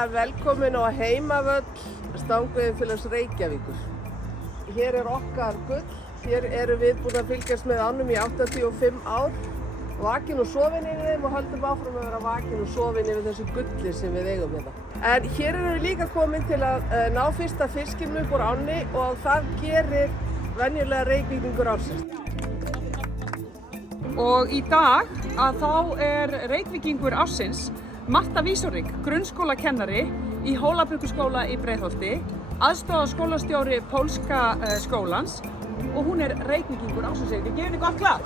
hjartanlega velkomin á heimavöll Stangveiðifélags Reykjavíkur. Hér okkar gull. Hér erum við búin að fylgjast með ánum í 85 ár. Vakin og sofin yfir þeim og höldum áfram að vera vakin og sofin yfir þessu gulli sem við eigum hérna. En hér erum við líka komin til að ná fyrsta fiskinum upp úr ánni og það gerir venjulega Reykvíkingur ársins. Og í dag þá Reykvíkingur ársins Marta Vísorík, grunnskólakennari í Hólabrugguskóla í Breiðholti, aðstoðarskólastjóri pólska skólans og hún Reykvíkingur ársins. Við gefum henni gott klapp!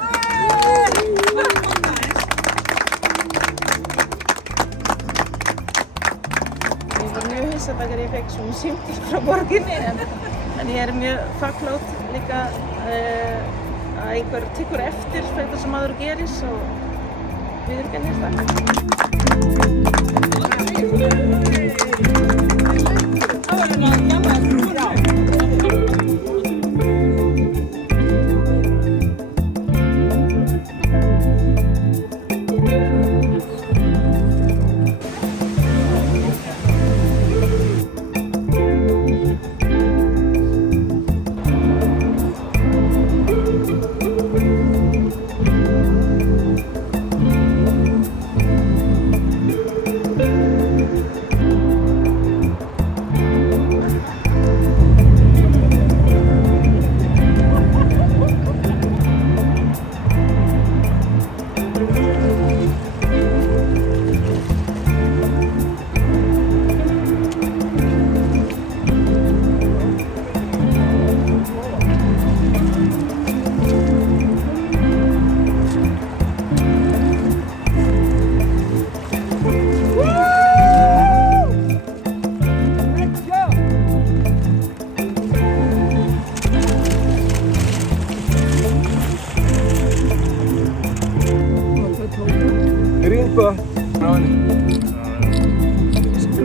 Ég var mjög hissa þegar ég fekk svona símtal frá borginni en ég mjög þakklát líka að einhver tekur eftir þetta sem maður gerir og viðurkennir það.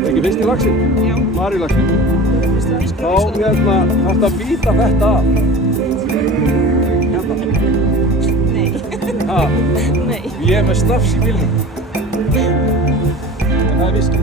Ekki fyrst í laxinn? Já. Maríulaxinn? Þá þarftu að bíta þetta af. Hérna? Nei. Ha? Nei. Ég með snafs í bílnum. En það viski.